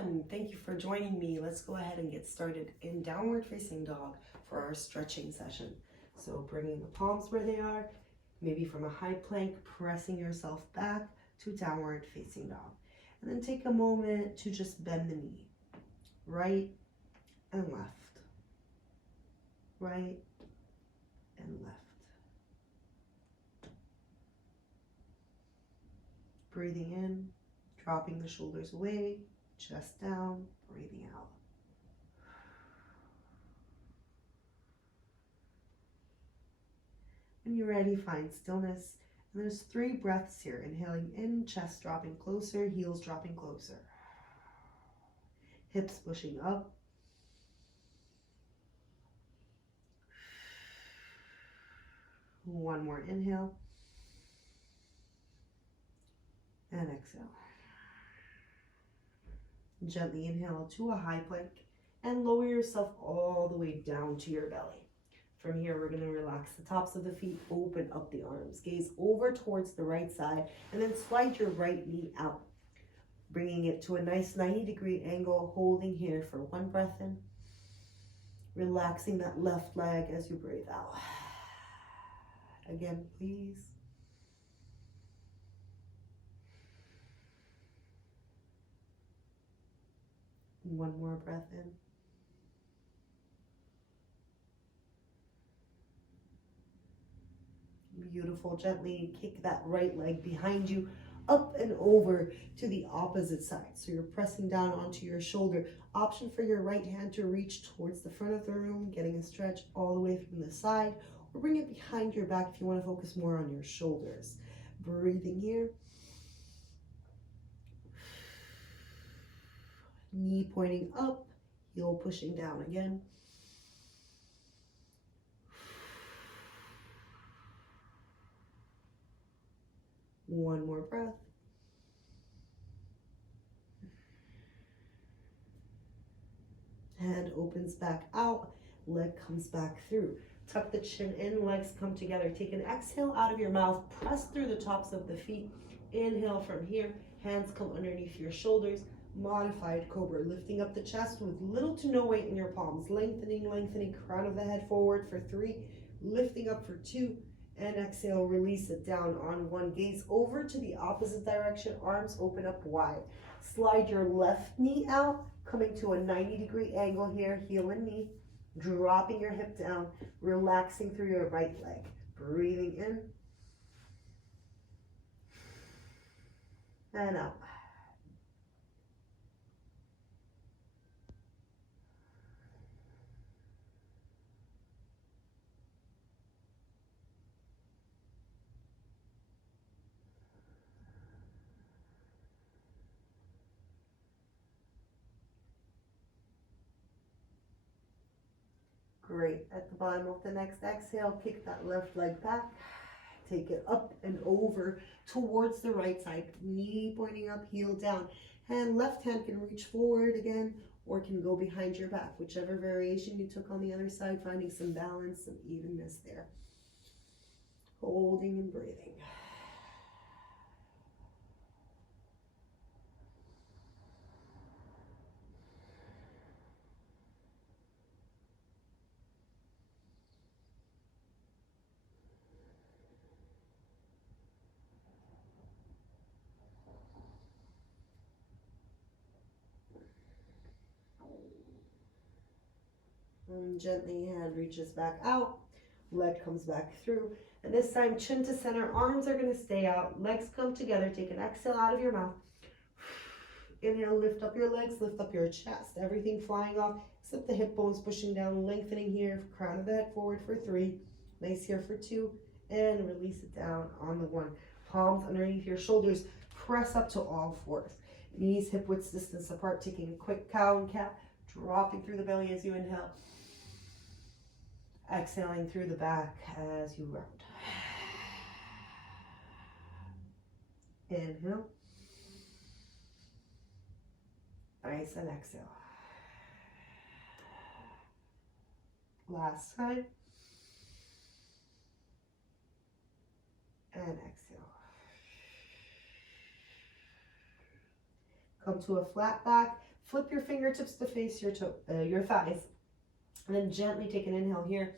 everyone. Thank you for joining me. Let's go ahead and get started in downward facing dog for our stretching session. So bringing the palms where they are, maybe from a high plank, pressing yourself back to downward facing dog. And then take a moment to just bend the knee, right and left, right and left. Breathing in, dropping the shoulders away, chest down, breathing out. When you're ready, find stillness. And there's 3 breaths here. Inhaling in, chest dropping closer, heels dropping closer. Hips pushing up. One more inhale. And exhale. Gently inhale to a high plank and lower yourself all the way down to your belly. From here, we're going to relax the tops of the feet, open up the arms, gaze over towards the right side, and then slide your right knee out, bringing it to a nice 90-degree angle, holding here for 1 breath in, relaxing that left leg as you breathe out. Again, please. One more breath in. Beautiful. Gently kick that right leg behind you up and over to the opposite side. So you're pressing down onto your shoulder. Option for your right hand to reach towards the front of the room, getting a stretch all the way from the side, or bring it behind your back if you want to focus more on your shoulders. Breathing here. Knee pointing up, heel pushing down again. One more breath. Hand opens back out, leg comes back through. Tuck the chin in, legs come together. Take an exhale out of your mouth, press through the tops of the feet. Inhale from here, hands come underneath your shoulders. Modified cobra, lifting up the chest with little to no weight in your palms. Lengthening, crown of the head forward for 3, lifting up for 2, and exhale, release it down on 1. Gaze over to the opposite direction, arms open up wide. Slide your left knee out, coming to a 90-degree angle here, heel and knee. Dropping your hip down, relaxing through your right leg. Breathing in and out. Great. At the bottom of the next exhale, kick that left leg back. Take it up and over towards the right side. Knee pointing up, heel down. Left hand can reach forward again or can go behind your back. Whichever variation you took on the other side, finding some balance, some evenness there. Holding and breathing. And gently, hand reaches back out, leg comes back through, and this time chin to center, arms are going to stay out, legs come together. Take an exhale out of your mouth. Inhale, lift up your legs, lift up your chest, everything flying off except the hip bones pushing down, lengthening here, crown of the head forward for 3, nice here for 2, and release it down on the 1. Palms underneath your shoulders, press up to all 4s, knees hip width distance apart. Taking a quick cow and cat, dropping through the belly as you inhale. Exhaling through the back as you round. Inhale. Nice, and exhale. Last time. And exhale. Come to a flat back. Flip your fingertips to face your thighs. And then gently take an inhale here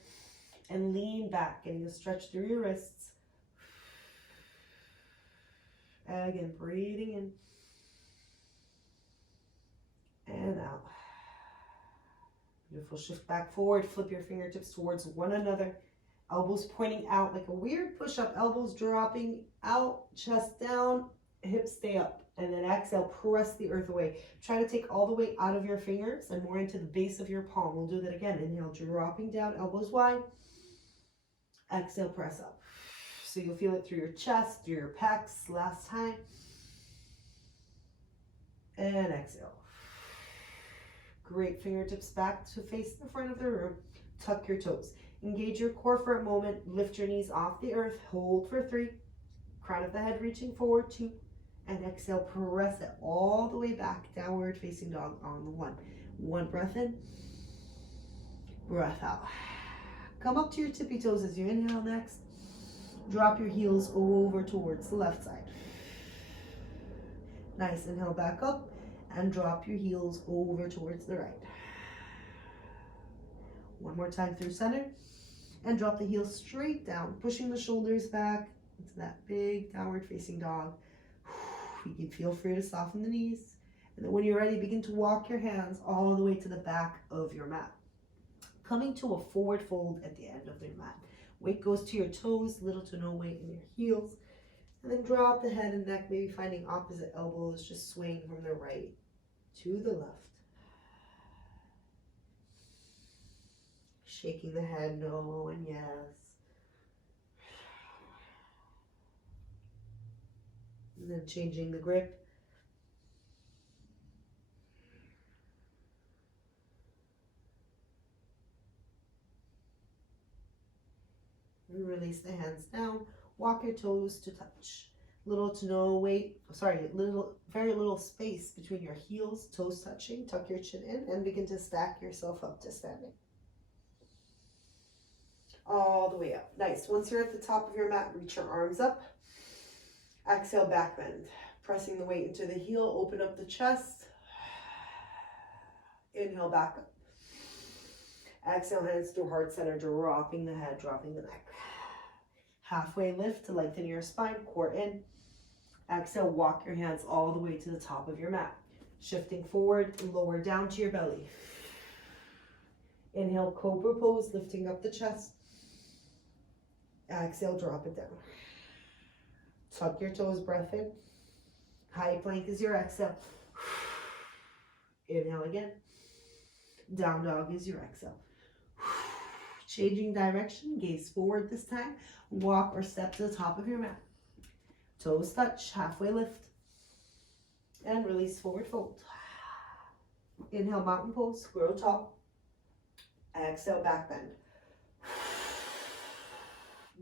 and lean back, getting a stretch through your wrists. Again, breathing in and out. Beautiful. Shift back forward. Flip your fingertips towards one another. Elbows pointing out like a weird push-up. Elbows dropping out, chest down, hips stay up. And then exhale, press the earth away. Try to take all the weight out of your fingers and more into the base of your palm. We'll do that again. Inhale, dropping down, elbows wide. Exhale, press up. So you'll feel it through your chest, through your pecs. Last time. And exhale. Great. Fingertips back to face the front of the room. Tuck your toes. Engage your core for a moment. Lift your knees off the earth. Hold for 3. Crown of the head reaching forward. 2. And exhale, press it all the way back. Downward facing dog on the 1. 1 breath in. Breath out. Come up to your tippy toes as you inhale next. Drop your heels over towards the left side. Nice. Inhale back up and drop your heels over towards the right. One more time through center. And drop the heels straight down, pushing the shoulders back into that big downward facing dog. You can feel free to soften the knees. And then when you're ready, begin to walk your hands all the way to the back of your mat. Coming to a forward fold at the end of the mat. Weight goes to your toes, little to no weight in your heels. And then drop the head and neck, maybe finding opposite elbows, just swaying from the right to the left. Shaking the head, no and yes. And then changing the grip. And release the hands down. Walk your toes to touch. Little to no weight, very little space between your heels, toes touching. Tuck your chin in and begin to stack yourself up to standing. All the way up. Nice. Once you're at the top of your mat, reach your arms up. Exhale, back bend. Pressing the weight into the heel, open up the chest. Inhale, back up. Exhale, hands through heart center, dropping the head, dropping the neck. Halfway lift to lengthen your spine, core in. Exhale, walk your hands all the way to the top of your mat. Shifting forward, lower down to your belly. Inhale, cobra pose, lifting up the chest. Exhale, drop it down. Tuck your toes, breath in. High plank is your exhale. Inhale again. Down dog is your exhale. Changing direction, gaze forward this time. Walk or step to the top of your mat. Toes touch, halfway lift. And release, forward fold. Inhale, mountain pose, grow tall. Exhale, back bend.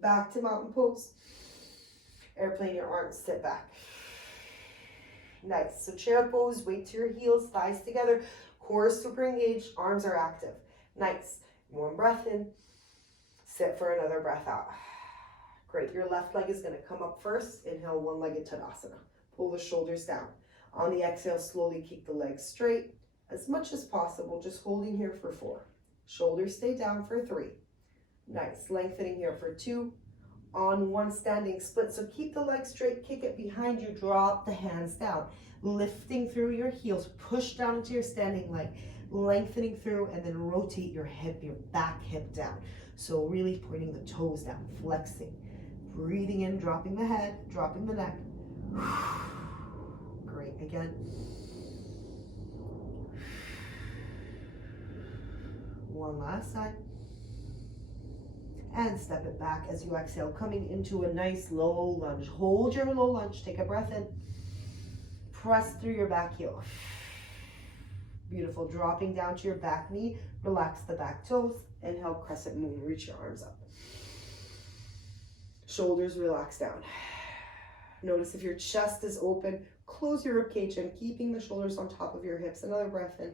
Back to mountain pose. Airplane your arms, sit back. Nice. So chair pose, weight to your heels, thighs together. Core is super engaged, arms are active. Nice. One breath in. Sit for another breath out. Great. Your left leg is going to come up first. Inhale, one-legged Tadasana. Pull the shoulders down. On the exhale, slowly keep the legs straight as much as possible. Just holding here for 4. Shoulders stay down for 3. Nice. Lengthening here for 2. On 1, standing split. So keep the legs straight, kick it behind you, drop the hands down. Lifting through your heels, push down into your standing leg, lengthening through, and then rotate your hip, your back hip down. So really pointing the toes down, flexing. Breathing in, dropping the head, dropping the neck. Great, again. One last time. And step it back as you exhale, coming into a nice low lunge. Hold your low lunge, take a breath in. Press through your back heel. Beautiful, dropping down to your back knee. Relax the back toes. Inhale, crescent moon, reach your arms up. Shoulders relax down. Notice if your chest is open, close your ribcage and keeping the shoulders on top of your hips. Another breath in.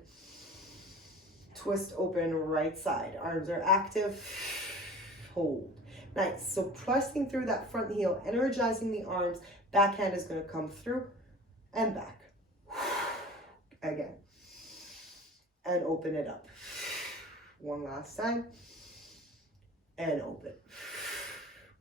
Twist open, right side. Arms are active. Hold. Nice. So pressing through that front heel, energizing the arms. Backhand is going to come through and back. Again. and open it up. One last time, and open.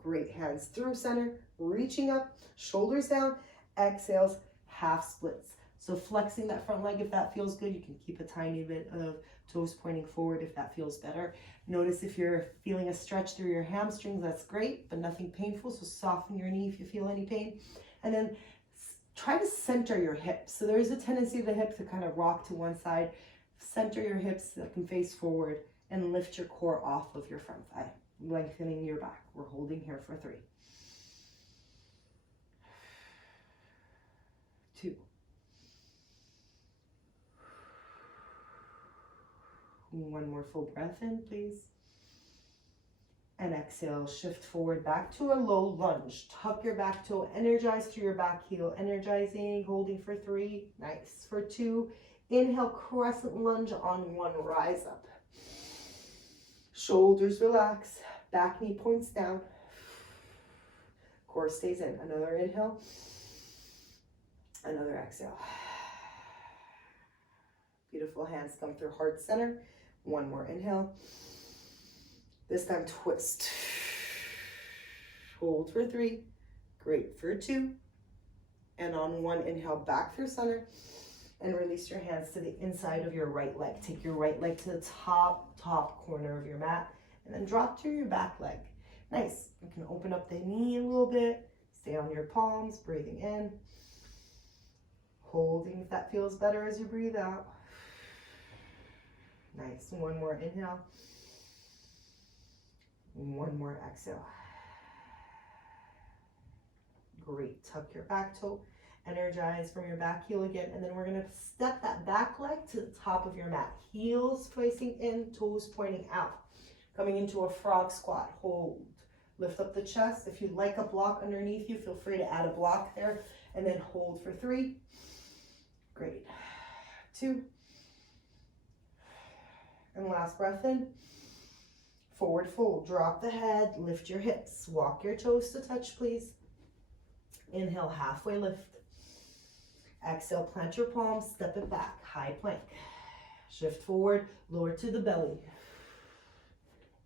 Great, hands through center, reaching up, shoulders down, exhales, half splits. So flexing that front leg if that feels good. You can keep a tiny bit of toes pointing forward if that feels better. Notice if you're feeling a stretch through your hamstrings, that's great, but nothing painful. So soften your knee if you feel any pain. And then try to center your hips. So there is a tendency of the hip to kind of rock to one side. Center your hips so that can face forward and lift your core off of your front thigh, lengthening your back. We're holding here for 3, 2, 1 more full breath in, please. And exhale, shift forward back to a low lunge. Tuck your back toe, energize through your back heel, energizing, holding for 3, nice, for 2. Inhale, crescent lunge on 1, rise up. Shoulders relax, back knee points down. Core stays in. Another inhale, another exhale. Beautiful, hands come through heart center. 1 more inhale. This time twist. Hold for 3, great, for 2. And on 1, inhale back through center. And release your hands to the inside of your right leg. Take your right leg to the top corner of your mat, and then drop to your back leg. Nice. You can open up the knee a little bit. Stay on your palms, breathing in. Holding if that feels better as you breathe out. Nice. 1 more inhale. 1 more exhale. Great. Tuck your back toe. Energize from your back heel again, and then we're going to step that back leg to the top of your mat. Heels facing in, toes pointing out. Coming into a frog squat. Hold. Lift up the chest. If you'd like a block underneath you, feel free to add a block there, and then hold for 3. Great. 2. And last breath in. Forward fold. Drop the head. Lift your hips. Walk your toes to touch, please. Inhale, halfway lift. Exhale, plant your palms, step it back, high plank. Shift forward, lower to the belly.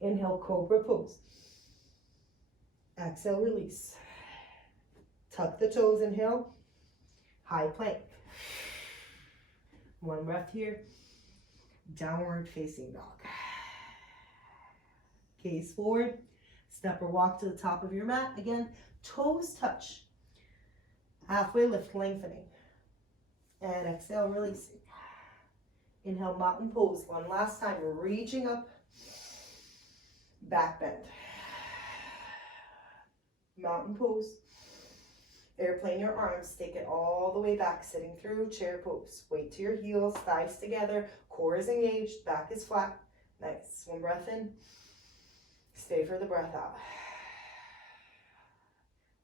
Inhale, cobra pose. Exhale, release. Tuck the toes, inhale, high plank. 1 breath here. Downward facing dog. Gaze forward, step or walk to the top of your mat. Again, toes touch. Halfway lift, lengthening. And exhale, releasing. Inhale, mountain pose. 1 last time, reaching up. Back bend. Mountain pose. Airplane your arms. Take it all the way back, sitting through chair pose. Weight to your heels, thighs together. Core is engaged, back is flat. Nice. 1 breath in. Stay for the breath out.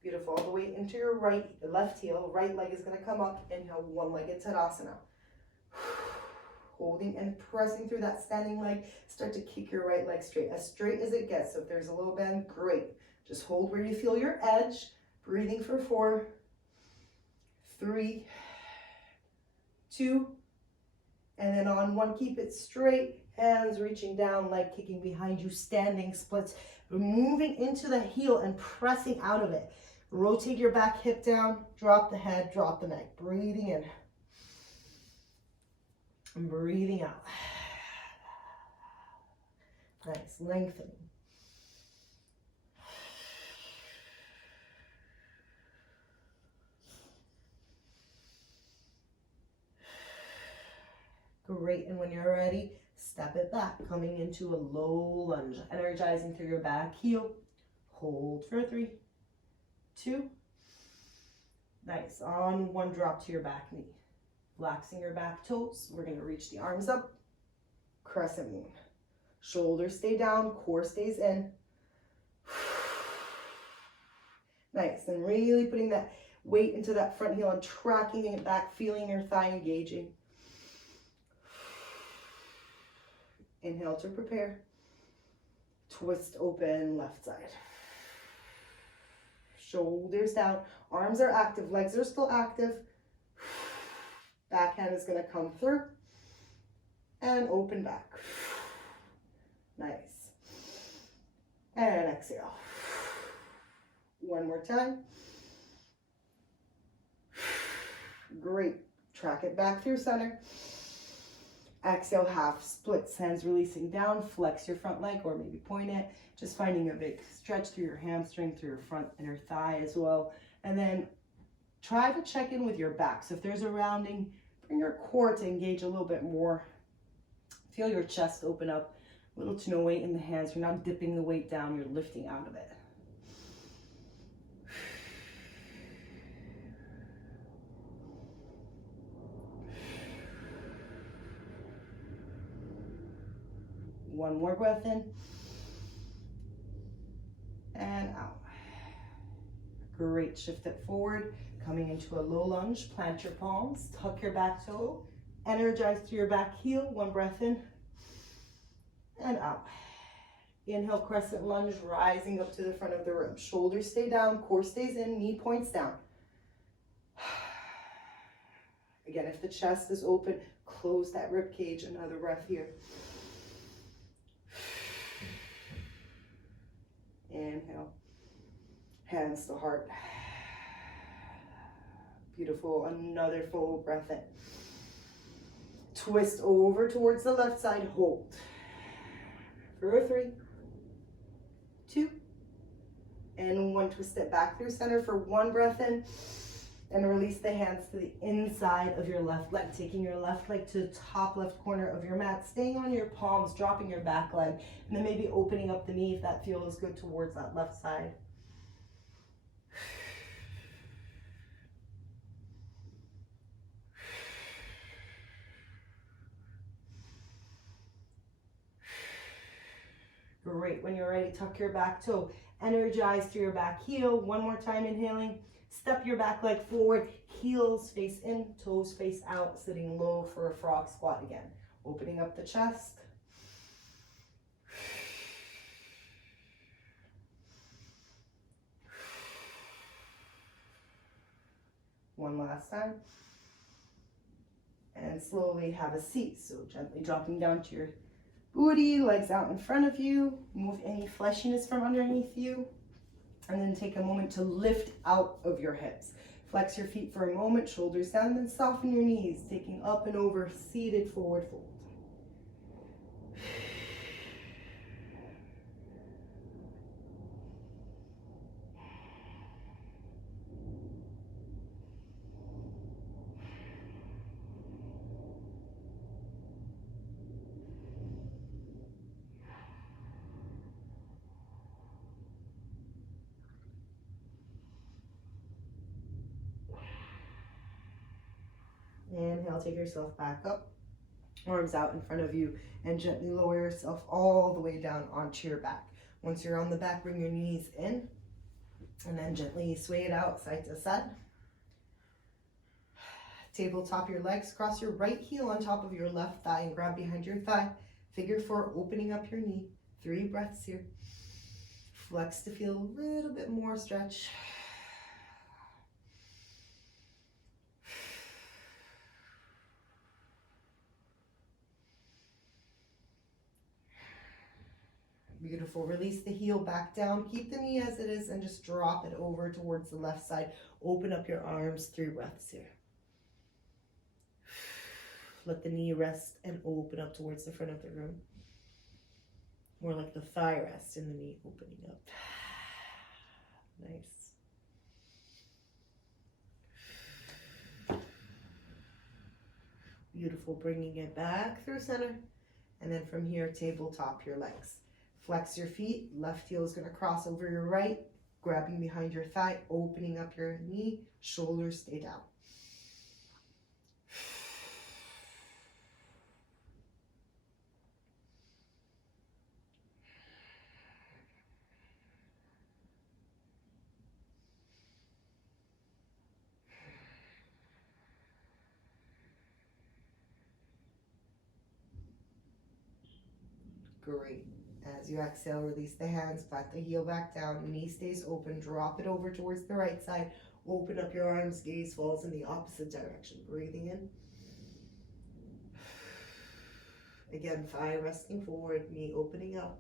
Beautiful. All the way into your left heel. Right leg is going to come up. Inhale, 1-legged Tadasana. Holding and pressing through that standing leg. Start to kick your right leg straight as it gets. So if there's a little bend, great. Just hold where you feel your edge. Breathing for 4, 3, 2, and then on 1, keep it straight. Hands reaching down, leg kicking behind you, standing splits. Moving into the heel and pressing out of it. Rotate your back hip down, drop the head, drop the neck. Breathing in. And breathing out. Nice, lengthening. Great, and when you're ready, step it back, coming into a low lunge, energizing through your back heel. Hold for 3, 2. Nice, on 1, drop to your back knee. Relaxing your back toes, we're gonna reach the arms up, crescent moon. Shoulders stay down, core stays in. Nice, and really putting that weight into that front heel and tracking it back, feeling your thigh engaging. Inhale to prepare. Twist open, left side. Shoulders down, arms are active, legs are still active. Backhand is going to come through and open back. Nice. And exhale. One more time. Great. Track it back through center. Exhale, half splits, hands releasing down. Flex your front leg or maybe point it. Just finding a big stretch through your hamstring, through your front inner thigh as well. And then try to check in with your back. So if there's a rounding, bring your core to engage a little bit more. Feel your chest open up. Little to no weight in the hands. You're not dipping the weight down. You're lifting out of it. One more breath in and out. Great. Shift it forward. Coming into a low lunge. Plant your palms. Tuck your back toe. Energize through your back heel. One breath in and out. Inhale, crescent lunge, rising up to the front of the room. Shoulders stay down. Core stays in. Knee points down. Again, if the chest is open, close that rib cage. Another breath here. Inhale, hands to heart. Beautiful, another full breath in. Twist over towards the left side, hold. For 3, 2, and 1. Twist it back through center for 1 breath in. And release the hands to the inside of your left leg, taking your left leg to the top left corner of your mat, staying on your palms, dropping your back leg, and then maybe opening up the knee if that feels good towards that left side. Great. When you're ready, tuck your back toe. Energize through your back heel. One more time, inhaling. Step your back leg forward, heels face in, toes face out, sitting low for a frog squat again. Opening up the chest. One last time. And slowly have a seat. So gently dropping down to your booty, legs out in front of you. Move any fleshiness from underneath you. And then take a moment to lift out of your hips. Flex your feet for a moment, shoulders down, and then soften your knees, taking up and over, seated forward fold. Inhale, take yourself back up, arms out in front of you, and gently lower yourself all the way down onto your back. Once you're on the back, bring your knees in, and then gently sway it out side to side. Tabletop your legs, cross your right heel on top of your left thigh and grab behind your thigh. Figure 4, opening up your knee. 3 breaths here. Flex to feel a little bit more stretch. Beautiful. Release the heel back down. Keep the knee as it is and just drop it over towards the left side. Open up your arms. 3 breaths here. Let the knee rest and open up towards the front of the room. More like the thigh rest and the knee opening up. Nice. Beautiful. Bringing it back through center. And then from here, tabletop your legs. Flex your feet. Left heel is going to cross over your right, grabbing behind your thigh, opening up your knee. Shoulders stay down. Great. As you exhale, release the hands, flat the heel back down, knee stays open, drop it over towards the right side, open up your arms, gaze falls in the opposite direction. Breathing in Again, thigh resting forward, knee opening up.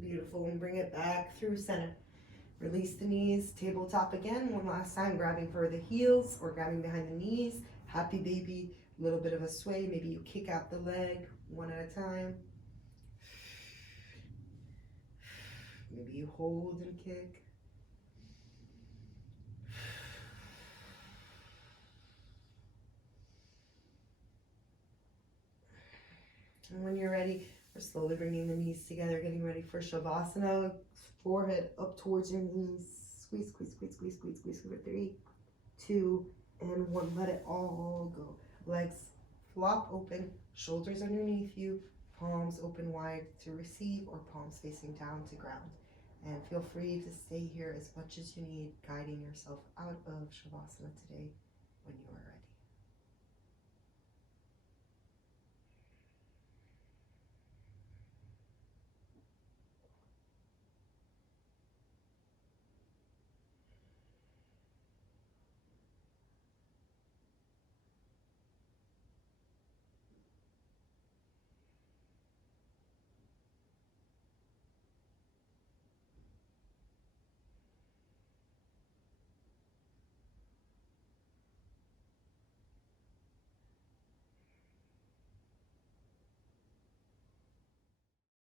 Beautiful, and bring it back through center. Release the knees, tabletop again, one last time, grabbing for the heels or grabbing behind the knees. Happy baby, a little bit of a sway, maybe you kick out the leg one at a time. Maybe you hold and kick. And when you're ready, we're slowly bringing the knees together, getting ready for Shavasana. Forehead up towards your knees. Squeeze, squeeze, squeeze, squeeze, squeeze, squeeze for 3, 2, and 1. Let it all go. Legs flop open, shoulders underneath you, palms open wide to receive or palms facing down to ground. And feel free to stay here as much as you need, guiding yourself out of Shavasana today when you are ready.